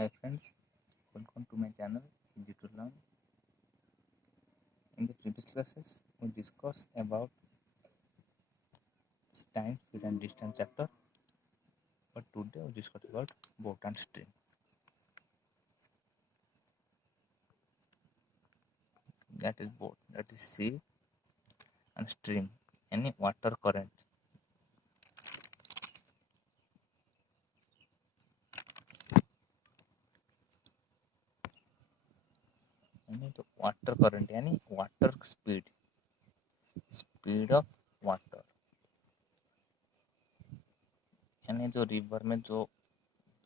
Hi friends, welcome to my channel Easy to Learn. In the previous classes, we discussed about time, speed and distance chapter, but today we discuss about boat and stream. That is boat, that is sea and stream, any water current. Any water current, any water speed, speed of water. यानी जो river में जो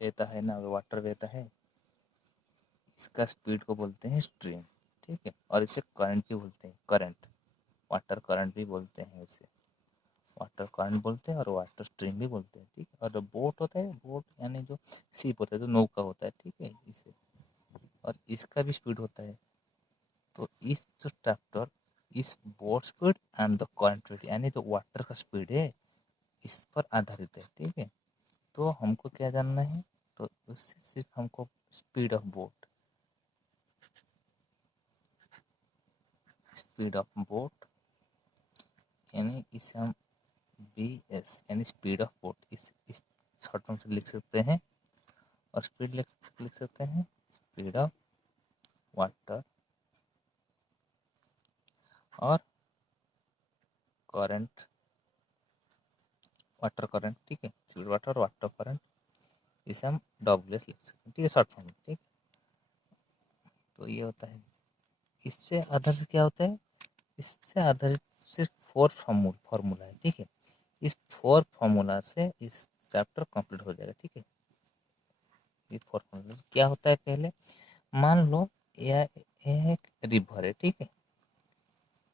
बहता है ना, water बहता है, इसका स्पीड को बोलते हैं स्ट्रीम, ठीक है। और इसे करंट भी बोलते हैं, करंट, वाटर करंट भी बोलते हैं इसे, वाटर करंट बोलते हैं और वाटर स्ट्रीम भी बोलते हैं, ठीक है। और जो बोट होता है, बोट यानी जो शिप होता है, जो नौका होता है, ठीक है, इसे, और इसका भी स्पीड होता है। तो इस जो ट्रैक्टर, इस boat speed and the current speed यानी जो वाटर का स्पीड है, इस पर आधारित है, ठीक है। तो हमको क्या जानना है, तो उससे सिर्फ हमको speed of boat, speed of boat यानी इसे हम BS यानी स्पीड ऑफ बोट, इस शॉर्ट फॉर्म से लिख सकते हैं। और स्पीड लिख सकते हैं स्पीड ऑफ वाटर और करंट, वाटर करंट, ठीक है, स्पीड वाटर और वाटर करंट, इसे हम WS लिख सकते हैं, ठीक है, शॉर्ट फॉर्म में, ठीक। तो ये होता है। इससे आधारित क्या होता है, इससे आधारित सिर्फ 4 फॉर्मूला है, ठीक है। इस 4 फॉर्मूला से इस चैप्टर कंप्लीट हो जाएगा, ठीक है। ये 4 फॉर्मूला क्या होता है, पहले मान लो यह एक रिवर है, ठीक है,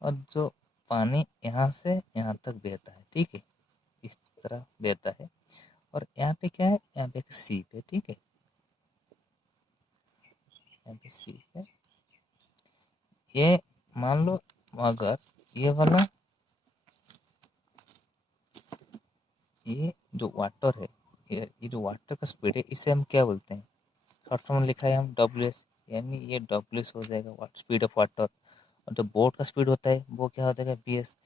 और जो पानी यहाँ से यहाँ तक बहता है, ठीक है, इस तरह बहता है। और यहाँ पे क्या है, यहाँ पे एक सीप है, ठीक है, यहाँ पे सीप है। ये मान लो अगर ये वाला, ये जो वाटर है, ये जो वाटर का स्पीड है, इसे हम क्या बोलते हैं, शॉर्ट फॉर्म में लिखा है हम WS, यानी ये WS हो जाएगा, स्पीड ऑफ वाटर। और जो बोट का स्पीड होता है वो क्या हो जाएगा, BS।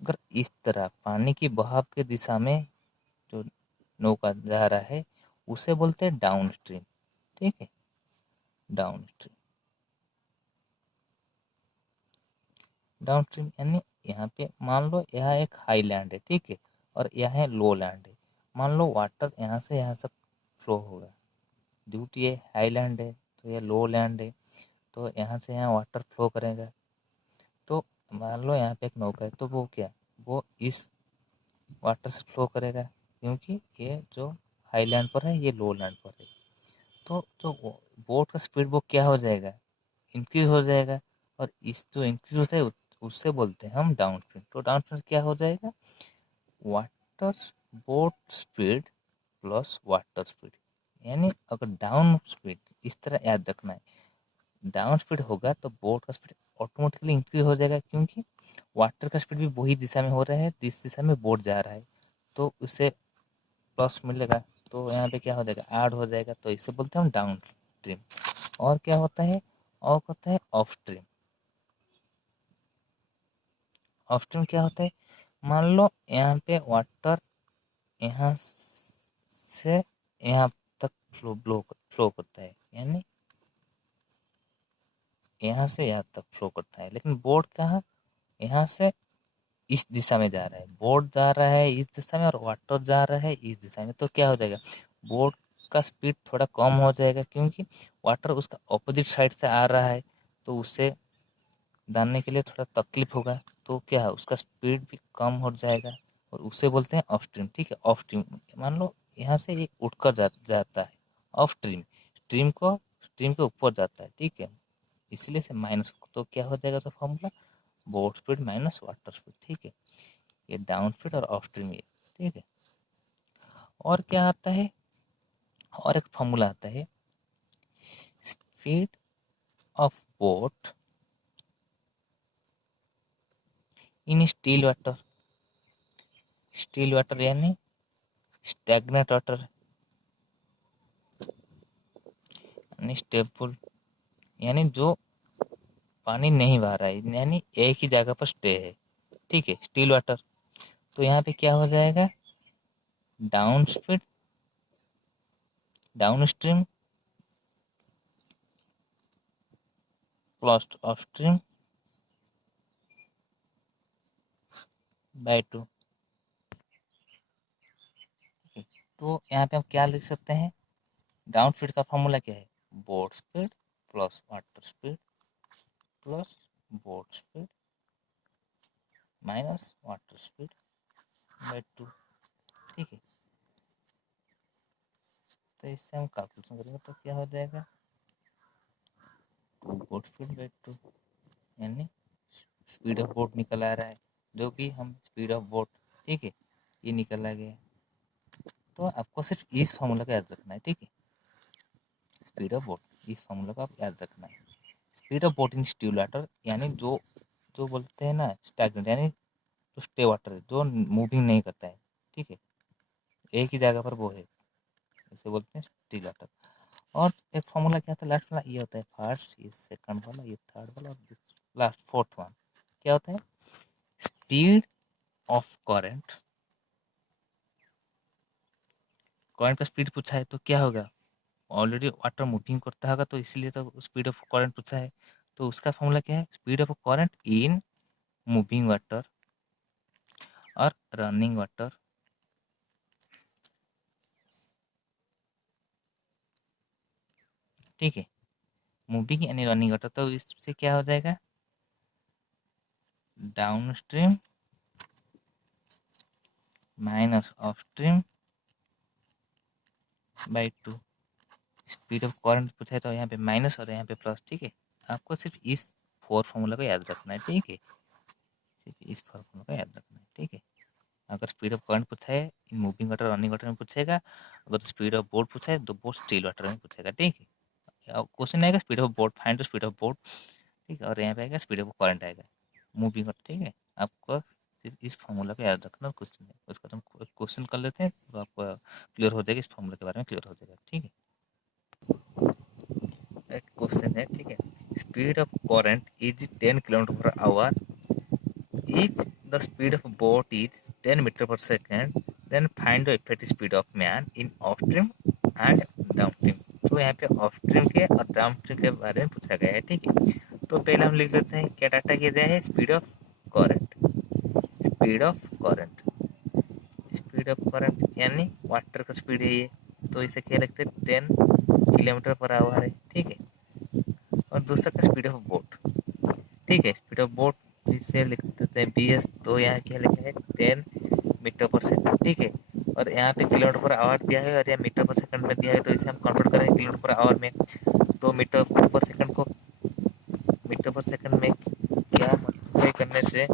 अगर इस तरह पानी की बहाव के दिशा में जो नौका जा रहा है, उसे बोलते हैं डाउन स्ट्रीम, ठीक है, डाउन स्ट्रीम। डाउन स्ट्रीम यानी यहाँ पे मान लो यहाँ एक हाई लैंड है, ठीक है, और यहाँ लो लैंड है। मान लो वाटर यहाँ से यहाँ तक फ्लो होगा, ड्यू टू ये हाई लैंड है तो ये लो लैंड है, तो यहाँ से यहाँ वाटर फ्लो करेगा। तो मान लो यहाँ पे एक नौका है, तो वो क्या, वो इस वाटर से फ्लो करेगा, क्योंकि ये जो हाई लैंड पर है, ये लो लैंड पर है। तो जो बोट का स्पीड वो क्या हो जाएगा, इंक्रीज हो जाएगा। और इस जो इंक्रीज होता है उससे बोलते हैं हम डाउन स्ट्रीम। तो डाउन स्ट्रीम क्या हो जाएगा, water boat speed plus water speed. यानी अगर डाउन स्पीड, इस तरह याद रखना है, डाउन स्पीड होगा तो बोट का स्पीड ऑटोमेटिकली इंक्रीज हो जाएगा, क्योंकि वाटर का स्पीड भी वही दिशा में हो रहा है जिस दिशा में बोट जा रहा है, तो उससे प्लस मिलेगा। तो यहाँ पे क्या हो जाएगा, ऐड हो जाएगा, तो इसे बोलते हैं हम डाउन स्ट्रीम। और क्या होता है, और होता है ऑफ स्ट्रीम। ऑफ स्ट्रीम क्या होता है, मान लो यहाँ पे वाटर यहाँ से यहाँ तक फ्लो करता है, यानी यहाँ से यहाँ तक फ्लो करता है, लेकिन बोट कहाँ, यहाँ से इस दिशा में जा रहा है, बोट जा रहा है इस दिशा में और वाटर जा रहा है इस दिशा में। तो क्या हो जाएगा, बोट का स्पीड थोड़ा कम हो जाएगा, क्योंकि वाटर उसका ऑपोजिट साइड से आ रहा है, तो उससे दानने के लिए थोड़ा तकलीफ होगा। तो क्या है, उसका स्पीड भी कम हो जाएगा, और उसे बोलते हैं ऑफ स्ट्रीम, ठीक है। ऑफ स्ट्रीम मान लो यहाँ से ये उठकर जाता है, ऑफ स्ट्रीम, स्ट्रीम के ऊपर जाता है, ठीक है, इसलिए से माइनस। तो क्या हो जाएगा, तो formula boat speed minus water speed, ठीक है। ये डाउन स्पीड और ऑफ स्ट्रीम, ये ठीक है। और क्या आता है, और एक फॉर्मूला आता है, speed of boat in still water. Still water यानी स्टैग्नेंट वाटर, अनस्टेबल यानी जो पानी नहीं बह रहा है, यानी एक ही जगह पर स्टे है, ठीक है, स्टिल वाटर। तो यहाँ पे क्या हो जाएगा, down speed, downstream plus upstream by 2। तो यहाँ पे हम क्या लिख सकते हैं, डाउन स्पीड का फॉर्मूला क्या है, boat speed plus water speed plus boat speed minus water speed bye 2, ठीक है। तो इससे हम कैलकुलेशन करेंगे तो क्या हो जाएगा, 2 बोट स्पीड बाय 2, यानी स्पीड ऑफ बोट निकल आ रहा है, जो कि हम स्पीड ऑफ बोट, ठीक है, ये निकल आ गया। तो आपको सिर्फ इस फॉर्मूला का याद रखना है, ठीक है, स्पीड ऑफ बोट, इस फॉर्मूला का आप याद रखना है। Speed of boat in still water, यानी जो जो बोलते हैं ना स्टैग्नेंट, यानी जो स्टे वाटर है, जो मूविंग नहीं करता है, ठीक है, एक ही जगह पर वो है, इसे बोलते हैं स्टिल वाटर। और एक फॉर्मूला क्या होता है लास्ट वाला, ये होता है फर्स्ट, ये सेकंड वाला, ये थर्ड वाला, और लास्ट फोर्थ वन क्या होता है, स्पीड ऑफ करंट। करंट का स्पीड पूछा है तो क्या होगा, ऑलरेडी वाटर मूविंग करता होगा, तो इसलिए तो स्पीड ऑफ करंट पूछा है। तो उसका फॉर्मूला क्या है, speed of current in moving water और रनिंग वाटर, ठीक है, मूविंग यानी रनिंग वाटर। तो इससे क्या हो जाएगा, down stream minus up stream by 2। Speed of current पूछा है तो यहाँ पे माइनस और यहाँ पे प्लस, ठीक है। आपको सिर्फ इस 4 फॉर्मूला को याद रखना है, ठीक है, सिर्फ इस फॉर्मूला को याद रखना है, ठीक है। अगर स्पीड ऑफ करंट पूछा है इन मूविंग वाटर रनिंग वाटर में पूछेगा, अगर स्पीड ऑफ बोट पूछा है तो बोट स्टिल वाटर में पूछेगा, ठीक है। क्वेश्चन आएगा speed of boat, find the speed of boat, ठीक है, और यहाँ पे आएगा स्पीड ऑफ करंट आएगा मूविंग वाटर, ठीक है। आपको सिर्फ इस फॉर्मूला को याद रखना, कुछ नहीं। उसका हम क्वेश्चन कर लेते हैं तो आपको क्लियर हो जाएगा, इस फॉर्मूला के बारे में क्लियर हो जाएगा, ठीक है। एक क्वेश्चन है, ठीक है, speed of current is 10 kilometre per our if the speed of a boat is 10 meter per second, then find the effective speed of man in upstream and downstream। तो यहाँ पे अपस्ट्रीम के और डाउनस्ट्रीम के बारे में पूछा गया है, ठीक है। तो पहले हम लिख लेते हैं क्या डाटा किया गया है, speed of current, speed of current, speed of current यानी वाटर का स्पीड है ये, तो इसे क्या लिखते हैं 10 किलोमीटर पर आवर है, ठीक है। और दूसरा का स्पीड ऑफ बोट, ठीक है, स्पीड ऑफ बोट इसे लिख देते हैं बी एस। तो यहाँ क्या लिखा है 10 मीटर पर सेकंड, ठीक है। और यहाँ पे किलोमीटर पर आवर दिया है और यहाँ मीटर पर सेकंड में दिया है, तो इसे हम कन्वर्ट करेंगे किलोमीटर पर आवर में। तो मीटर पर सेकंड को मीटर पर सेकंड में क्या मल्टीप्लाई करने से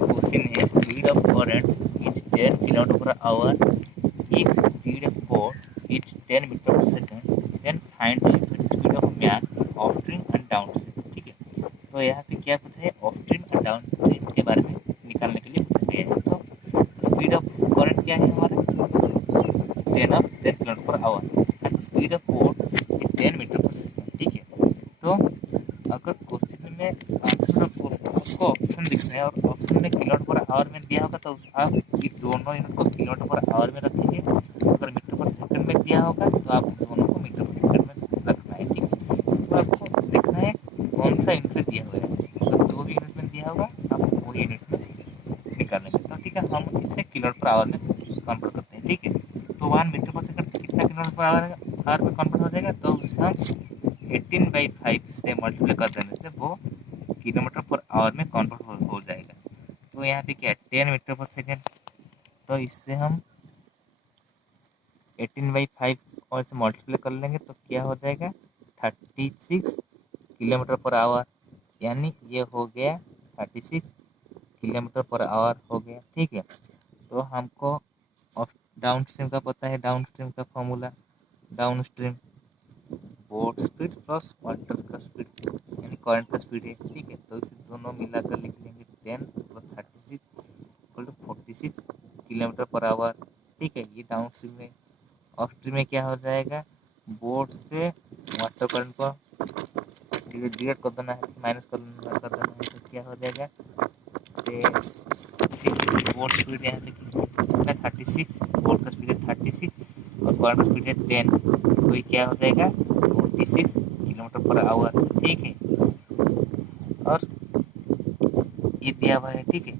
क्वेश्चन है speed of current is 10 kilometre per hour if speed of boat is 10 metre per second, then find the speed of man upstream and downstream, ठीक है। तो यहाँ पे क्या पूछा है, अपस्ट्रीम और डाउनस्ट्रीम के बारे में निकालने के लिए पूछा गया है। तो स्पीड ऑफ करंट क्या है हमारा 10 kilometre per hour and speed of boat is 10 metre per second, ठीक है। तो अगर क्वेश्चन में आंसर आपको ऑप्शन दिख रहा है और ऑप्शन में किलोमीटर पर आवर में दिया होगा, तो आप ये दोनों यूनिट को किलोमीटर पर आवर में रखेंगे। अगर मीटर पर सेकंड में दिया होगा तो आप दोनों को मीटर पर सेकंड में रखना है, ठीक है। तो आपको देखना है कौन सा यूनिट में दिया हुआ है, अगर जो भी यूनिट में दिया होगा आप वो यूनिट में निकालेंगे। तो ठीक है, हम इसे किलोमीटर पर आवर में कन्वर्ट करते हैं, ठीक है। तो 1 मीटर पर सेकंड कितना किलोमीटर पर आवर में कन्वर्ट हो जाएगा, तो उसे हम 18/5 से मल्टीप्लाई कर देने से वो किलोमीटर पर आवर में कन्वर्ट हो जाएगा। तो यहाँ पे क्या है 10 मीटर पर सेकेंड, तो इससे हम 18/5 और इसे मल्टीप्लाई कर लेंगे तो क्या हो जाएगा 36 किलोमीटर पर आवर, यानी ये हो गया 36 किलोमीटर पर आवर हो गया, ठीक है। तो हमको डाउन स्ट्रीम का पता है, डाउन स्ट्रीम का formula down stream boat speed plus water का स्पीड यानी करंट का स्पीड है, ठीक है। तो इसे दोनों मिलाकर लिख लेंगे 10 plus 36 equal to 46 kilometre per hour, ठीक है। ये डाउन स्ट्रीम में। अप स्ट्रीम में क्या हो जाएगा बोर्ड से वाटर करंट को डिवाइड कर देना है, माइनस कर देना है, तो क्या हो जाएगा, बोर्ड स्पीड यहाँ पे कितना 36, बोर्ड का स्पीड है 36 और करंट स्पीड है 10, तो ये क्या हो जाएगा 26 किलोमीटर पर आवर। ठीक है, और ये दिया हुआ है। ठीक है,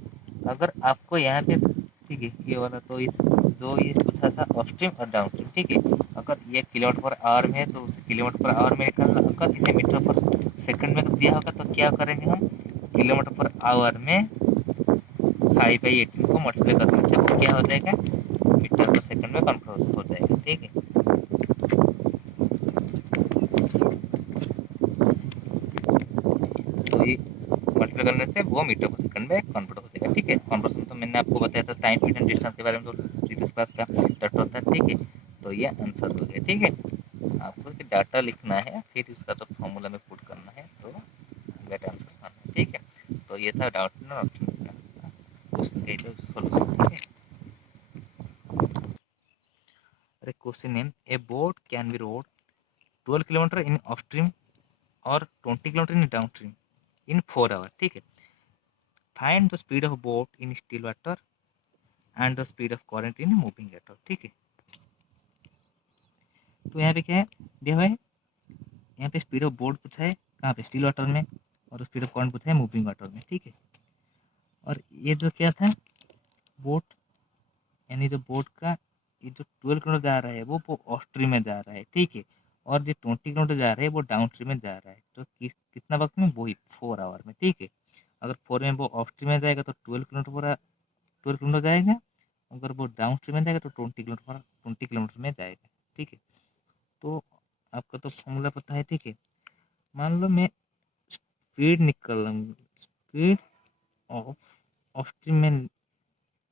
अगर आपको यहाँ पे, ठीक है, ये वाला तो इस दो ये पूछा था अपस्ट्रीम और डाउनस्ट्रीम। ठीक है, अगर ये किलोमीटर पर आवर में है तो उसे किलोमीटर पर आवर में निकालना, अगर इसे मीटर पर सेकंड में दिया होगा तो क्या करेंगे हम, किलोमीटर पर आवर में 5/18 को मल्टीप्लाई करने से वो क्या हो जाएगा, मीटर पर सेकंड में कन्वर्ट हो जाएगा। ठीक है, तो ये मल्टीप्लाई करने से वो मीटर पर सेकंड में कन्वर्ट हो जाएगा। ठीक है, कन्वर्सन तो मैंने आपको बताया था टाइम स्पीड एंड डिस्टेंस के बारे में, तो सीरीज क्लास का डॉट होता है। ठीक है, तो ये आंसर हो गया। ठीक है, आपको डाटा लिखना है, फिर इसका तो फॉर्मूला में पुट करना है, तो गेट आंसर करना है। ठीक है, तो ये था डाउट का क्वेश्चन का सॉल्यूशन। ठीक है, अरे question name, a boat can be rowed 12 kilometre in upstream और 20 kilometre in downstream in 4 hour. ठीक है, find the speed of boat in still water and the speed of current in moving water. ठीक है, तो यहाँ पे क्या है दिया हुआ है, यहाँ पे स्पीड ऑफ बोट पूछा है कहाँ पे, स्टिल वाटर में, और स्पीड ऑफ करंट पूछा है मूविंग वाटर में। ठीक है, और ये जो क्या था, बोट यानी जो बोट का ये जो 12 किलोमीटर जा रहा है वो अपस्ट्रीम में जा रहा है। ठीक है, और जो 20 किलोमीटर जा रहा है वो डाउनस्ट्रीम में जा रहा है, तो कितना वक्त में, वही 4 आवर में। ठीक है, अगर 4 में वो अपस्ट्रीम में जाएगा तो 12 किलोमीटर जाएगा, अगर वो डाउनस्ट्रीम में जाएगा तो 20 किलोमीटर में जाएगा। ठीक है, तो आपका तो फॉर्मूला पता है। ठीक है, मान लो मैं स्पीड निकल रहा हूँ, स्पीड ऑफ अपस्ट्रीम में,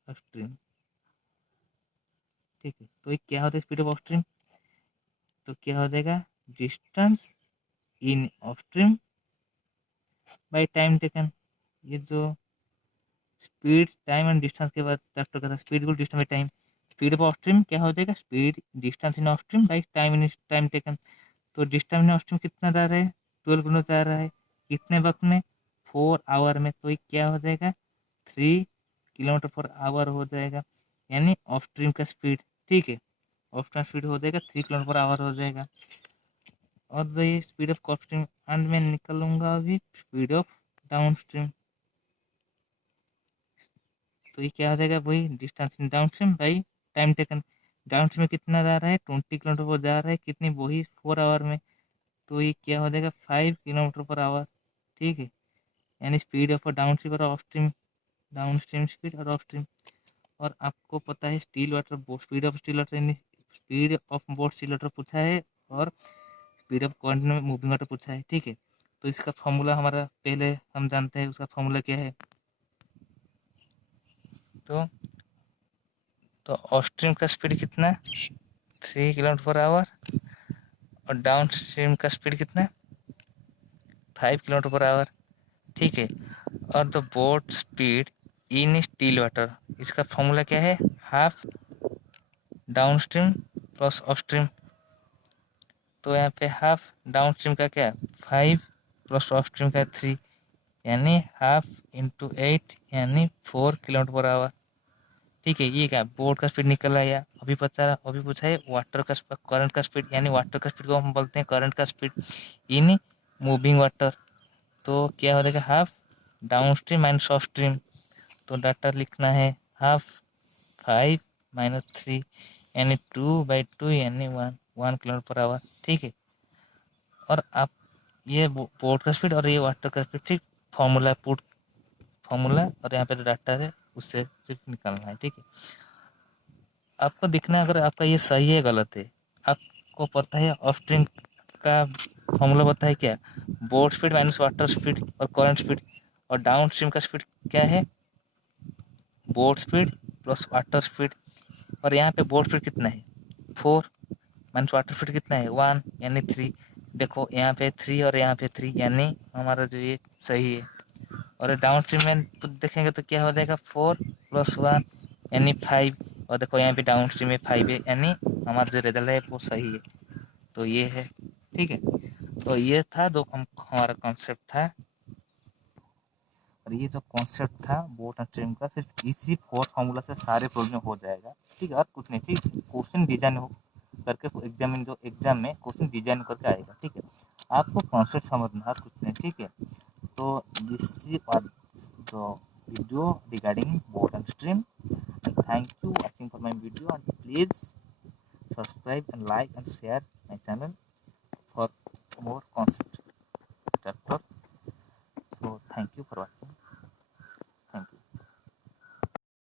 अपस्ट्रीम। ठीक है, तो ये क्या होता है स्पीड ऑफ अपस्ट्रीम, तो क्या हो जाएगा, distance in upstream by time taken. ये जो स्पीड टाइम एंड डिस्टेंस के बाद चैप्टर का था, speed equal distance by time, speed of upstream क्या हो जाएगा, speed distance in upstream by time in time taken. तो डिस्टेंस इन अपस्ट्रीम कितना जा रहा है, 12 किलोमीटर जा रहा है, कितने वक्त में, 4 आवर में, तो ये क्या हो जाएगा 3 किलोमीटर पर आवर हो जाएगा, यानी अपस्ट्रीम का स्पीड। ठीक है, अपस्ट्रीम स्पीड हो जाएगा 3 किलोमीटर पर आवर हो जाएगा, और जो ये स्पीड ऑफ अपस्ट्रीम एंड में निकलूंगा अभी स्पीड ऑफ डाउनस्ट्रीम, तो ये क्या हो जाएगा, वही distance in downstream by time taken. Downstream में कितना जा रहा है, 20 किलोमीटर पर जा रहा है, कितनी, वही 4 आवर में, तो ये क्या हो जाएगा 5 किलोमीटर पर आवर। ठीक है, यानी स्पीड ऑफ डाउनस्ट्रीम और अपस्ट्रीम, डाउनस्ट्रीम स्पीड और अपस्ट्रीम। और आपको पता है still water, speed of still water, speed of boat still water पूछा है, और स्पीड ऑफ करंट में मूविंग वाटर पूछा है। ठीक है, तो इसका फॉर्मूला हमारा पहले हम जानते हैं, उसका फॉर्मूला क्या है, तो अपस्ट्रीम का स्पीड कितना, 3 किलोमीटर पर आवर, और डाउन स्ट्रीम का स्पीड कितना, 5 किलोमीटर पर आवर। ठीक है, और the boat speed in still water, इसका फॉर्मूला क्या है, half down stream plus upstream. तो यहाँ पे हाफ डाउन स्ट्रीम का क्या, 5 प्लस अपस्ट्रीम का 3, यानी हाफ इंटू 8 यानी 4 किलोमीटर पर आवर। ठीक है, ये क्या, बोट का स्पीड निकल आया। अभी पूछा है वाटर का करंट का स्पीड, यानी वाटर का स्पीड को हम बोलते हैं करंट का स्पीड इन मूविंग वाटर, तो क्या हो जाएगा half down stream minus up stream. तो डाटा लिखना है हाफ 5 माइनस 3 यानी 2/2 यानी 1 किलोमीटर पर आवर। ठीक है, और आप ये बोट का स्पीड और ये वाटर का स्पीड, ठीक, फॉर्मूला और यहाँ पे जो डाटा है उससे सिर्फ निकालना है। ठीक है, आपको दिखना है अगर आपका ये सही है गलत है। आपको पता है अपस्ट्रीम का फॉर्मूला पता है क्या, boat speed minus water speed और करंट स्पीड, और डाउन स्ट्रीम का स्पीड क्या है, boat speed plus water speed. और यहाँ पे बोट स्पीड कितना है 4 माइनस वाटर स्पीड कितना है 1 यानी 3। देखो यहाँ पे 3 और यहाँ पे 3 यानी हमारा जो ये सही है। और डाउन स्ट्रीम में तो देखेंगे तो क्या हो जाएगा 4 + 1 यानी 5, और देखो यहाँ पे डाउन स्ट्रीम में 5 है, यानी हमारा जो रिजल्ट है वो सही है। तो ये है, ठीक है। तो ये था जो हमारा कॉन्सेप्ट था, और ये जो कॉन्सेप्ट था बोट एंड स्ट्रीम का, सिर्फ इसी 4 फार्मूला से सारे प्रॉब्लम हो जाएगा, ठीक है। और कुछ नहीं चाहिए, क्वेश्चन डिजाइन हो करके एग्जाम में क्वेश्चन डिजाइन करके आएगा, ठीक है। आपको कॉन्सेप्ट समझना है, कुछ नहीं, ठीक है। तो this is the video regarding boat and stream, and thank you watching for my video, and please subscribe and like and share my channel for more concept chapter. So thank you for watching.